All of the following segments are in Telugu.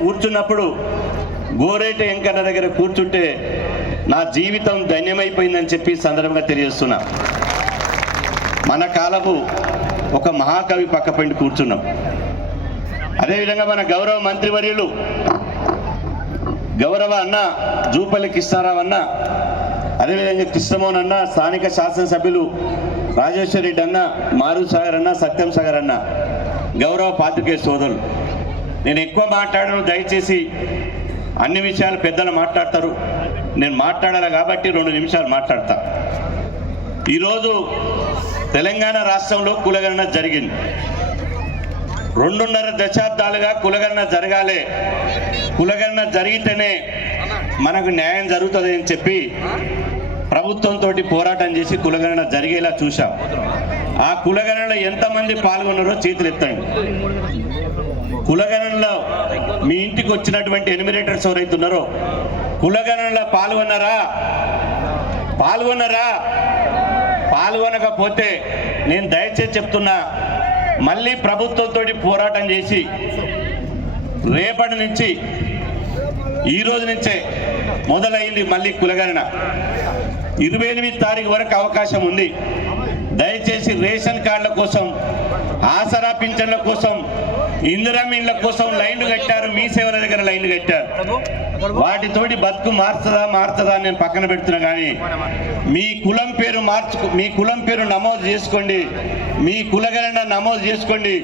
కూర్చున్నప్పుడు గోరేట వెంకన్న దగ్గర కూర్చుంటే నా జీవితం ధన్యమైపోయిందని చెప్పి సందర్భంగా తెలియజేస్తున్నా. మన కాలపు ఒక మహాకవి పక్కపండి కూర్చున్నాం. అదేవిధంగా మన గౌరవ మంత్రివర్యులు గౌరవ అన్న జూపల్లి కృష్ణారావు అన్న అదేవిధంగా కృష్ణమోహన్ అన్న స్థానిక శాసనసభ్యులు రాజేశ్వర రెడ్డి అన్న మారు సాగర్ అన్న సత్యం సాగర్ అన్న గౌరవ పాత్రికేయ సోదరులు. నేను ఎక్కువ మాట్లాడను దయచేసి అన్ని విషయాలు పెద్దలు మాట్లాడతారు. నేను మాట్లాడాలి కాబట్టి రెండు నిమిషాలు మాట్లాడతా. ఈరోజు తెలంగాణ రాష్ట్రంలో కులగణన జరిగింది. రెండున్నర దశాబ్దాలుగా కులగణన జరగాలి. కులగణన జరిగితేనే మనకు న్యాయం జరుగుతుంది అని చెప్పి ప్రభుత్వంతో పోరాటం చేసి కులగణన జరిగేలా చూశాం. ఆ కులగణనలో ఎంతమంది పాల్గొన్నారో చేతులు ఎత్తండి కులగణనలో మీ ఇంటికి వచ్చినటువంటి ఎనిమిరేటర్స్ ఎవరైతే ఉన్నారో కులగణనలో పాల్గొన్నారా? పాల్గొన్నారా? పాల్గొనకపోతే నేను దయచేసి చెప్తున్నా మళ్ళీ ప్రభుత్వంతో పోరాటం చేసి రేపటి నుంచి ఈ రోజు నుంచే మొదలైంది మళ్ళీ కులగణన. ఇరవై ఎనిమిది తారీఖు వరకు అవకాశం ఉంది. దయచేసి రేషన్ కార్డుల కోసం ఆసరా పింఛన్ల కోసం ఇందిరం ఇళ్ళ కోసం లైన్లు కట్టారు మీ సేవల దగ్గర లైన్లు కట్టారు. వాటితోటి బతుకు మార్చదా మార్చదా నేను పక్కన పెడుతున్నా కానీ మీ కులం పేరు మార్చు మీ కులం పేరు నమోదు చేసుకోండి. మీ కులగణన నమోదు చేసుకోండి.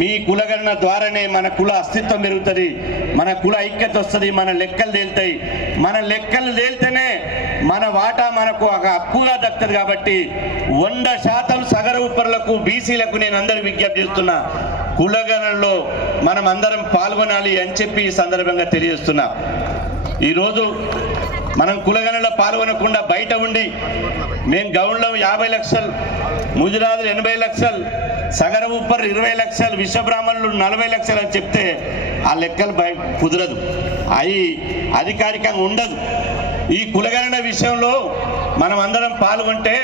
మీ కులగణన ద్వారానే మన కుల అస్తిత్వం పెరుగుతుంది మన కుల ఐక్యత వస్తుంది మన లెక్కలు తేలుతాయి. మన లెక్కలు తేలితేనే మన వాటా మనకు ఒక హక్కుగా దక్కుతుంది కాబట్టి వంద శాతం సగర ఉపరులకు బీసీలకు నేను అందరు విజ్ఞప్తి చేస్తున్నా. కులగణనలో మనం అందరం పాల్గొనాలి అని చెప్పి ఈ సందర్భంగా తెలియజేస్తున్నా. ఈరోజు మనం కులగణలో పాల్గొనకుండా బయట ఉండి మేము గౌండ్లో యాభై లక్షలు ముజురాదులు ఎనభై లక్షలు సగర ఉప్పర్ ఇరవై లక్షలు విశ్వబ్రాహ్మణులు నలభై లక్షలు అని చెప్తే ఆ లెక్కలు బయ కుదరదు. అవి అధికారికంగా ఉండదు. ఈ కులగణన విషయంలో మనం అందరం పాల్గొంటే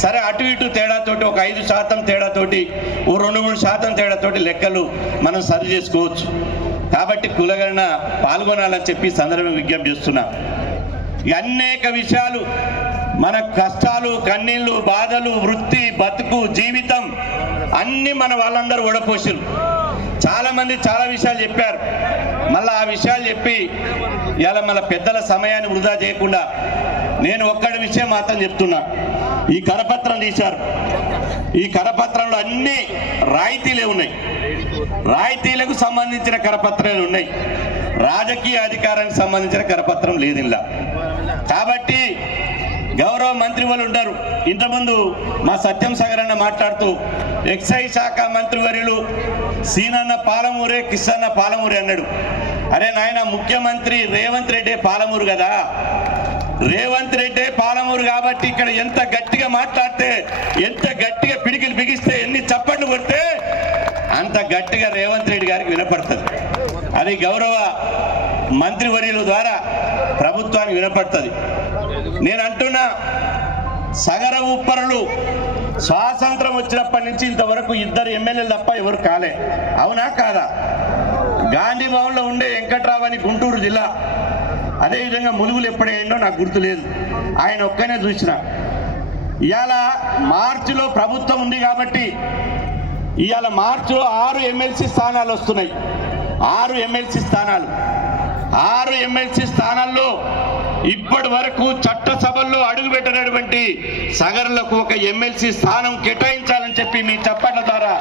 సరే అటు ఇటు తేడాతోటి ఒక ఐదు శాతం తేడాతోటి ఓ రెండు మూడు శాతం తేడాతోటి లెక్కలు మనం సరి చేసుకోవచ్చు. కాబట్టి కులగణన పాల్గొనాలని చెప్పి సందర్భం సందర్భంగా విజ్ఞప్తి చేస్తున్నా. అనేక విషయాలు మన కష్టాలు కన్నీళ్ళు బాధలు వృత్తి బతుకు జీవితం అన్ని మన వాళ్ళందరూ ఓడపోసారు చాలా మంది చాలా విషయాలు చెప్పారు. మళ్ళీ ఆ విషయాలు చెప్పి ఇలా మన పెద్దల సమయాన్ని వృధా చేయకుండా నేను ఒక్కడి విషయం మాత్రం చెప్తున్నా. ఈ కరపత్రం తీశారు. ఈ కరపత్రంలో అన్ని రాయితీలే ఉన్నాయి. రాయితీలకు సంబంధించిన కరపత్రాలు ఉన్నాయి. రాజకీయ అధికారానికి సంబంధించిన కరపత్రం లేదు ఇలా కాబట్టి గౌరవ మంత్రి వాళ్ళు ఉంటారు. ఇంతకుముందు మా సత్యం సాగర్ అన్న మాట్లాడుతూ ఎక్సైజ్ శాఖ మంత్రివర్యులు సీనన్న పాలమూరే కిసన్న పాలమూరే అన్నాడు. అరే నాయన ముఖ్యమంత్రి రేవంత్ రెడ్డి పాలమూరు కదా? రేవంత్ రెడ్డి పాలమూరు కాబట్టి ఇక్కడ ఎంత గట్టిగా మాట్లాడితే ఎంత గట్టిగా పిడికిలు బిగిస్తే ఎన్ని చప్పట్లు కొడితే అంత గట్టిగా రేవంత్ రెడ్డి గారికి వినపడుతుంది. అది గౌరవ మంత్రివర్యుల ద్వారా ప్రభుత్వానికి వినపడుతుంది. నేను అంటున్నా సగర ఉప్పరులు స్వాతంత్రం వచ్చినప్పటి నుంచి ఇంతవరకు ఇద్దరు ఎమ్మెల్యేలు తప్ప ఎవరు కాలే. అవునా కాదా? గాంధీ భవన్లో ఉండే వెంకట్రావు అని గుంటూరు జిల్లా అదేవిధంగా ములుగులు ఎప్పుడైందో నాకు గుర్తులేదు ఆయన ఒక్కనే చూసిన. ఇవాళ మార్చిలో ప్రభుత్వం ఉంది కాబట్టి ఇవాళ మార్చిలో ఆరు ఎమ్మెల్సీ స్థానాలు వస్తున్నాయి. ఆరు ఎమ్మెల్సీ స్థానాలు. ఆరు ఎమ్మెల్సీ స్థానాల్లో ఇప్పటి వరకు చట్టసభల్లో అడుగుపెట్టినటువంటి సగర్లకు ఒక ఎమ్మెల్సీ స్థానం కేటాయించాలని చెప్పి మీ చప్పట్ల ద్వారా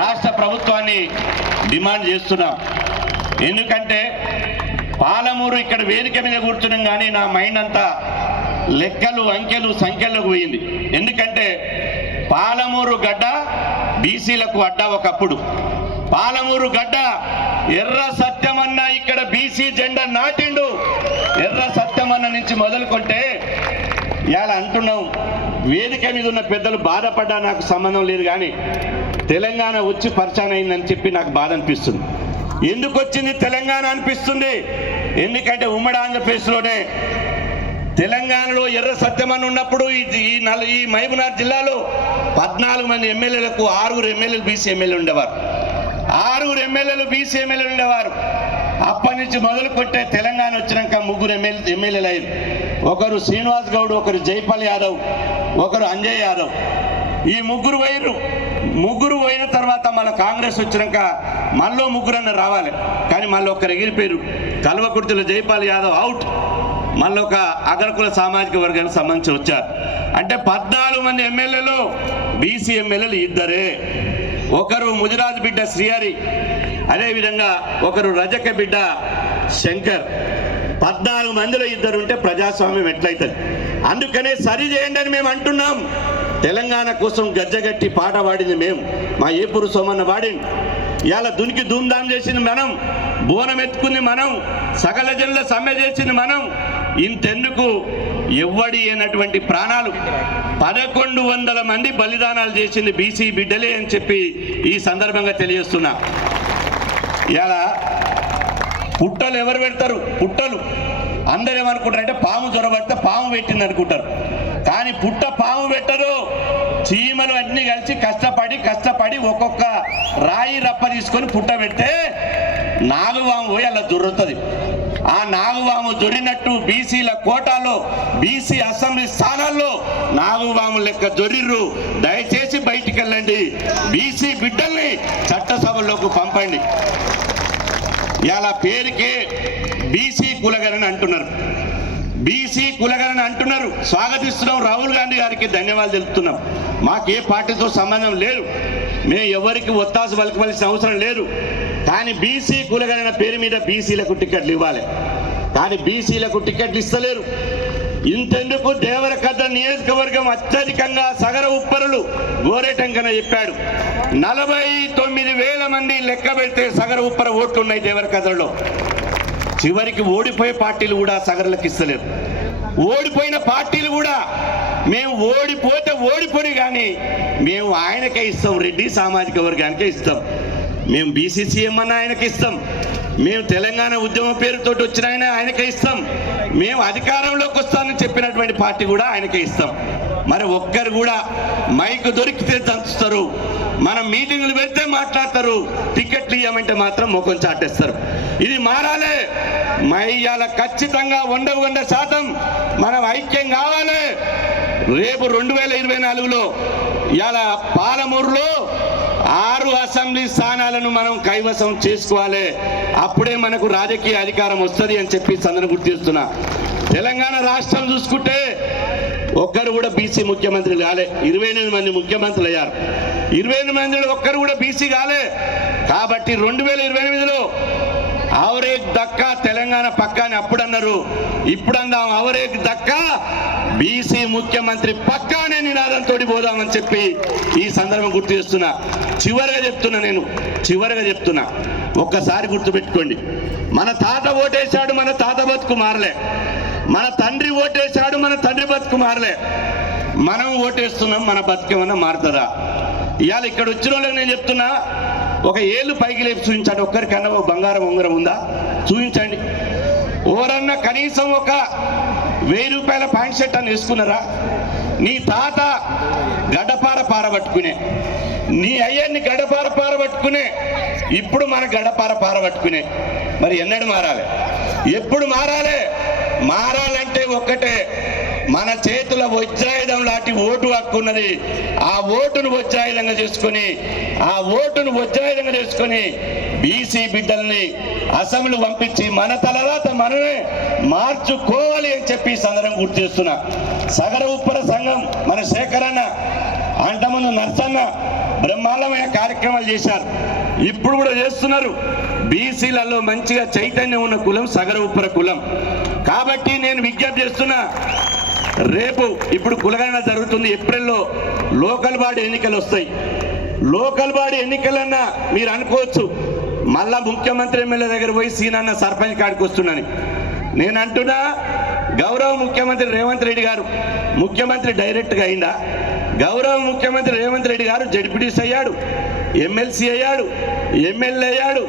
రాష్ట్ర ప్రభుత్వాన్ని డిమాండ్ చేస్తున్నాం. ఎందుకంటే పాలమూరు ఇక్కడ వేదిక మీద కూర్చున్నాం కానీ నా మైండ్ అంతా లెక్కలు అంకెలు సంఖ్యలకు పోయింది. ఎందుకంటే పాలమూరు గడ్డ బీసీలకు అడ్డ ఒకప్పుడు. పాలమూరు గడ్డ ఎర్ర సత్యమన్న ఇక్కడ బీసీ జెండా నాటిండు. ఎర్ర సత్యమన్న నుంచి మొదలుకొంటే ఇవాళ అంటున్నాం వేదిక మీద ఉన్న పెద్దలు బాధపడ్డా నాకు సంబంధం లేదు కానీ తెలంగాణ వచ్చి పరిచయం అయిందని చెప్పి నాకు బాధ అనిపిస్తుంది. ఎందుకు వచ్చింది తెలంగాణ అనిపిస్తుంది? ఎందుకంటే ఉమ్మడి ఆంధ్రప్రదేశ్లోనే తెలంగాణలో ఎర్ర సత్యమని ఉన్నప్పుడు ఈ ఈ ఈ మహబూబ్నగర్ జిల్లాలో పద్నాలుగు మంది ఎమ్మెల్యేలకు ఆరుగురు ఎమ్మెల్యేలు బీసీ ఎమ్మెల్యేలు ఉండేవారు. ఆరుగురు ఎమ్మెల్యేలు బీసీ ఎమ్మెల్యేలు ఉండేవారు. అప్పటి నుంచి మొదలు కొట్టే తెలంగాణ వచ్చినాక ముగ్గురు ఎమ్మెల్యే ఎమ్మెల్యేలు అయ్యారు. ఒకరు శ్రీనివాస్ గౌడ్ ఒకరు జైపాల్ యాదవ్ ఒకరు అంజయ్ యాదవ్. ఈ ముగ్గురు పోయిర్రు. ముగ్గురు పోయిన తర్వాత మళ్ళీ కాంగ్రెస్ వచ్చినాక మళ్ళీ ముగ్గురన్న రావాలి. కానీ మళ్ళీ ఒక్కరు ఎగిరిపోయారు కల్వకుర్తిలో జైపాల్ యాదవ్ అవుట్ మళ్ళీ ఒక అగ్రకుల సామాజిక వర్గానికి సంబంధించి వచ్చారు. అంటే పద్నాలుగు మంది ఎమ్మెల్యేలు బీసీ ఎమ్మెల్యేలు ఇద్దరే. ఒకరు ముజరాజ్ బిడ్డ శ్రీహరి అదేవిధంగా ఒకరు రజక బిడ్డ శంకర్. పద్నాలుగు మందిలో ఇద్దరు ఉంటే ప్రజాస్వామ్యం ఎట్లయితుంది? అందుకనే సరి చేయండి అని మేము అంటున్నాం. తెలంగాణ కోసం గజ్జగట్టి పాట పాడింది మేము. మా ఏపురు సోమన్న పాడింది ఇలా దునికి ధూమ్ధాం చేసింది మనం బోనం ఎత్తుకుంది మనం సకల జనుల సమ్మె చేసింది మనం. ఇంతెందుకు ఎవ్వడి అయినటువంటి ప్రాణాలు? పదకొండు వందల మంది బలిదానాలు చేసింది బీసీ బిడ్డలే అని చెప్పి ఈ సందర్భంగా తెలియజేస్తున్నా. ఇలా పుట్టలు ఎవరు పెడతారు? పుట్టలు. అందరు ఏమనుకుంటారంటే పాము జ్వరబడితే పాము పెట్టింది అనుకుంటారు. కానీ పుట్ట పాము పెట్టరు చీమలు అన్ని కలిసి కష్టపడి కష్టపడి ఒక్కొక్క రాయి రప్ప తీసుకొని పుట్ట పెడితే నాగువాము పోయి అలా దొరుకుతుంది ఆ నాగువాము దొరినట్టు బీసీల కోటాలో బీసీ అసెంబ్లీ స్థానాల్లో నాగువాము లెక్క దొరిర్రు దయచేసి బయటికి వెళ్ళండి బీసీ బిడ్డల్ని చట్టసభలోకి పంపండి. ఇలా పేరుకే బీసీ కులగరని అంటున్నారు. బీసీ కులగణన అంటున్నారు. స్వాగతిస్తున్నాం రాహుల్ గాంధీ గారికి ధన్యవాదాలు తెలుపుతున్నాం. మాకు ఏ పార్టీతో సంబంధం లేదు. మేము ఎవరికి ఒత్తాసు పలకవలసిన అవసరం లేదు. కానీ బీసీ కులగణన పేరు మీద బీసీలకు టికెట్లు ఇవ్వాలి. కానీ బీసీలకు టికెట్లు ఇస్తలేరు. ఇంతెందుకు దేవరకద్ర నియోజకవర్గం అత్యధికంగా సగర ఉప్పరులు గోరేటంకన చెప్పాడు. నలభై తొమ్మిది వేల మంది లెక్క పెడితే సగర ఉప్పర ఓట్లు ఉన్నాయి చివరికి ఓడిపోయే పార్టీలు కూడా సగరులకు ఇస్తలేరు. ఓడిపోయిన పార్టీలు కూడా మేము ఓడిపోతే ఓడిపోయి కానీ మేము ఆయనకే ఇస్తాం రెడ్డి సామాజిక వర్గానికే ఇస్తాం. మేము బీసీసీఎం అన్న ఆయనకి ఇస్తాం. మేము తెలంగాణ ఉద్యమ పేరుతో వచ్చిన ఆయన ఆయనకే ఇస్తాం. మేము అధికారంలోకి వస్తామని చెప్పినటువంటి పార్టీ కూడా ఆయనకే ఇస్తాం. మరి ఒక్కరు కూడా మైక్ దొరికితే దంచుతారు. మనం మీటింగ్లు పెడితే మాట్లాడతారు. టికెట్లు ఇవ్వమంటే మాత్రం ముఖం చాటేస్తారు. ఇది మారాలే. మయ్యాల ఖచ్చితంగా వంద వంద శాతం మనం ఐక్యం కావాలి. రేపు రెండు వేల ఇరవై నాలుగులో ఇలా పాలమూరులో ఆరు అసెంబ్లీ స్థానాలను మనం కైవసం చేసుకోవాలి. అప్పుడే మనకు రాజకీయ అధికారం వస్తుంది అని చెప్పి సందన గుర్తిస్తున్నా తెలంగాణ రాష్ట్రం చూసుకుంటే ఒక్కరు కూడా బీసీ ముఖ్యమంత్రి కాలే. ఇరవై ఎనిమిది మంది ముఖ్యమంత్రులు అయ్యారు ఇరవై ఎనిమిది మందిలో ఒక్కరు కూడా బీసీ కాలే. కాబట్టి రెండు వేల ఇరవై ఎనిమిదిలో అవరేక్ దక్క తెలంగాణ పక్క అని అప్పుడు అన్నారు ఇప్పుడు అందాం అవరేక్ దక్క బీసీ ముఖ్యమంత్రి పక్క అనే నినాదంతో పోదామని చెప్పి ఈ సందర్భం గుర్తు చేస్తున్నా. చివరిగా చెప్తున్నా నేను. చివరిగా చెప్తున్నా. ఒక్కసారి గుర్తుపెట్టుకోండి. మన తాత ఓటేశాడు మన తాత బతుకు మారలే. మన తండ్రి ఓటేశాడు మన తండ్రి బతుకు మారలే. మనం ఓటేస్తున్నాం మన బతుకేమన్నా మారుతుందా? ఇవాళ ఇక్కడ వచ్చిన వాళ్ళకి నేను చెప్తున్నా ఒక ఏళ్ళు పైకి లేపి చూపించండి ఒక్కరికన్నా ఒక బంగారం ఉంగరం ఉందా? చూపించండి. ఎవరన్నా కనీసం ఒక వెయ్యి రూపాయల ప్యాంట్ షర్ట్ అని వేసుకున్నారా? నీ తాత గడపార పారబట్టుకునే నీ అయ్యన్ని గడపార పారబట్టుకునే ఇప్పుడు మన గడపార పారబట్టుకునే మరి ఎన్నడు మారాలి? ఎప్పుడు మారాలి? మారాలంటే ఒక్కటే మన చేతుల వజ్రాయుధం లాంటి ఓటు హక్కున్నది ఆ ఓటును వజ్రాయుధంగా చేసుకొని ఆ ఓటును వజ్రాయుధంగా చేసుకొని బీసీ బిడ్డల్ని అసెంబ్లీ పంపించి మన తలరాత మనమే మార్చుకోవాలి అని చెప్పి సందర్భం గుర్తు చేస్తున్నా. సగర ఉప్పర సంఘం మన శేఖరన్న అంటముందు నర్సన్న బ్రహ్మాండమైన కార్యక్రమాలు చేశారు. ఇప్పుడు కూడా చేస్తున్నారు. బీసీలలో మంచిగా చైతన్యం ఉన్న కులం సగర ఉప్పర కులం. కాబట్టి నేను విజ్ఞప్తి చేస్తున్నా రేపు ఇప్పుడు కులగణన జరుగుతుంది. ఏప్రిల్లో లోకల్ బాడీ ఎన్నికలు వస్తాయి. లోకల్ బాడీ ఎన్నికలన్నా మీరు అనుకోవచ్చు. మళ్ళా ముఖ్యమంత్రి ఎమ్మెల్యే దగ్గర పోయి సీనన్న సర్పంచ్ కాడికి వస్తున్నాను నేను అంటున్నా గౌరవ ముఖ్యమంత్రి రేవంత్ రెడ్డి గారు ముఖ్యమంత్రి డైరెక్ట్గా అయిందా? గౌరవ ముఖ్యమంత్రి రేవంత్ రెడ్డి గారు జడ్పీటీస్ అయ్యాడు ఎమ్మెల్సీ అయ్యాడు ఎమ్మెల్యే అయ్యాడు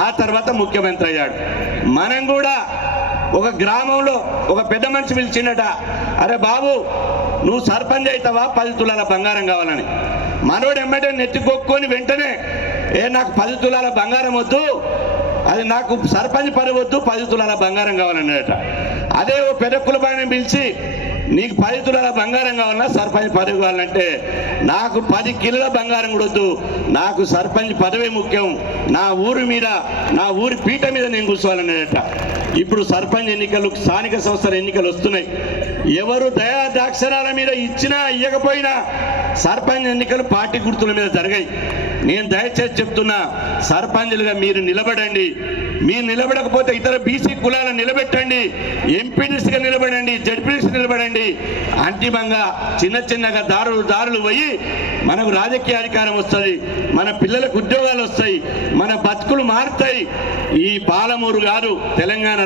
ఆ తర్వాత ముఖ్యమంత్రి అయ్యాడు. మనం కూడా ఒక గ్రామంలో ఒక పెద్ద మనిషి పిలిచిండట అరే బాబు నువ్వు సర్పంచ్ అవుతావా పది తులాల బంగారం కావాలని. మనోడు ఎమ్మటే నెత్తికొక్కుని వెంటనే ఏ నాకు పది తులాల బంగారం వద్దు అది నాకు సర్పంచ్ పని వద్దు పది తులాల బంగారం కావాలన్నాడట. అదే ఓ పెద్ద కులబాయిని పిలిచి నీకు పది తులాల బంగారం కావాలన్నా సర్పంచ్ పదవి కావాలంటే నాకు పది కిలోల బంగారం కూడా వద్దు. నాకు సర్పంచ్ పదవి ముఖ్యం. నా ఊరు మీద నా ఊరి పీట మీద నేను కూర్చోవాలనేట ఇప్పుడు సర్పంచ్ ఎన్నికలు స్థానిక సంస్థల ఎన్నికలు వస్తున్నాయి. ఎవరు దయా దాక్షరాల మీద ఇచ్చినా ఇవ్వకపోయినా సర్పంచ్ ఎన్నికలు పార్టీ గుర్తుల మీద జరిగాయి. నేను దయచేసి చెప్తున్నా సర్పంచ్లుగా మీరు నిలబడండి. మీరు నిలబడకపోతే ఇతర బీసీ కులాలను నిలబెట్టండి ఎంపీడీసీగా నిలబడండి జడ్పీడీసీ నిలబడండి. అంతిమంగా చిన్న చిన్నగా దారులు దారులు పోయి మనకు రాజకీయ అధికారం వస్తుంది మన పిల్లలకు ఉద్యోగాలు వస్తాయి మన బతుకులు మారుతాయి. ఈ పాలమూరు గారు తెలంగాణ